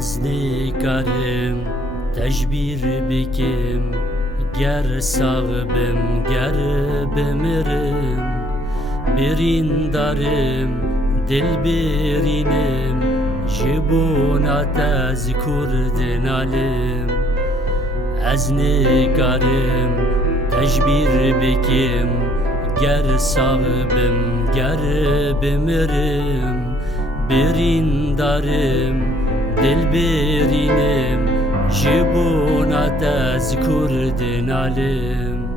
از نکارم تجبیر بکم گر ساغ بم گر بمرم برین دارم دل برینم جبونات از کرد نالم از نکارم تجبیر بکم گر ساغ بم گر بمرم برین دارم دل برینم جبونات از کرد نالم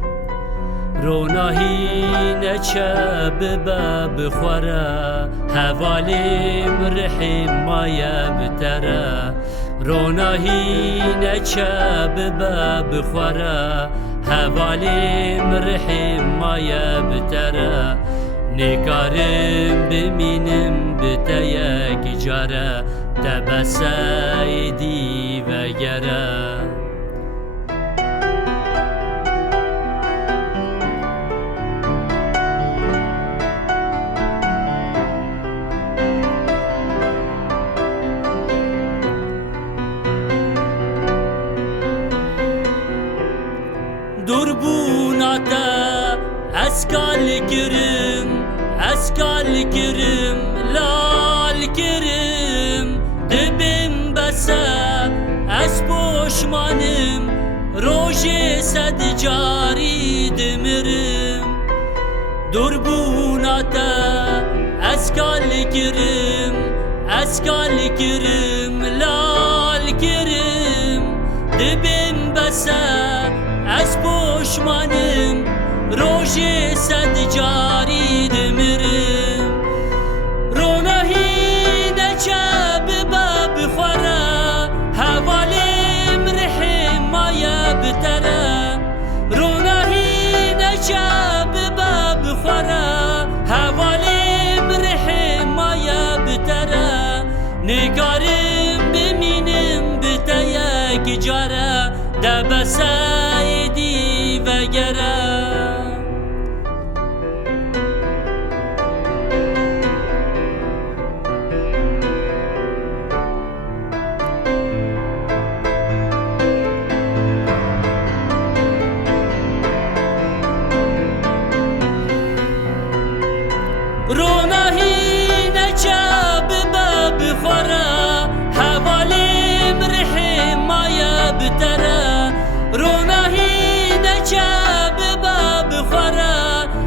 روناهی نچه بباب خورا حوالیم رحم مایا بتره روناهی نچه بباب خورا حوالیم رحم مایا بتره نکارم بمینم بتا یک جاره تبسایدی وگره دربوناتا اسکال کرم لال کرم دبم بسا از پشمانم روژ صد جاری دمرم دربوناتا اسکال کرم لال کرم دبم بسا از پشمانم روژ صد جاری دمرم روناهی نچه بباب خورا حوالیم رحم مایا بتره روناهی نچه بباب خورا حوالیم رحم مایا بتره نگارم بمینم بتا یک جاره دبسایدی وگره روناهی نچه بباب خورا حوالیم رحم مایا بتره روناهی نچه بباب خورا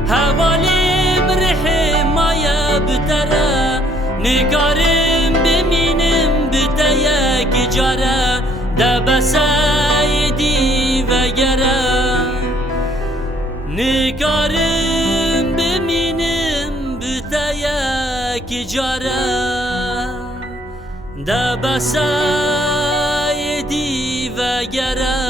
حوالیم رحم مایا بتره نگارم بمینم بتا یک جاره دبسایدی وگره نگارم بمینم بتا یک جاره دبسایدی وگره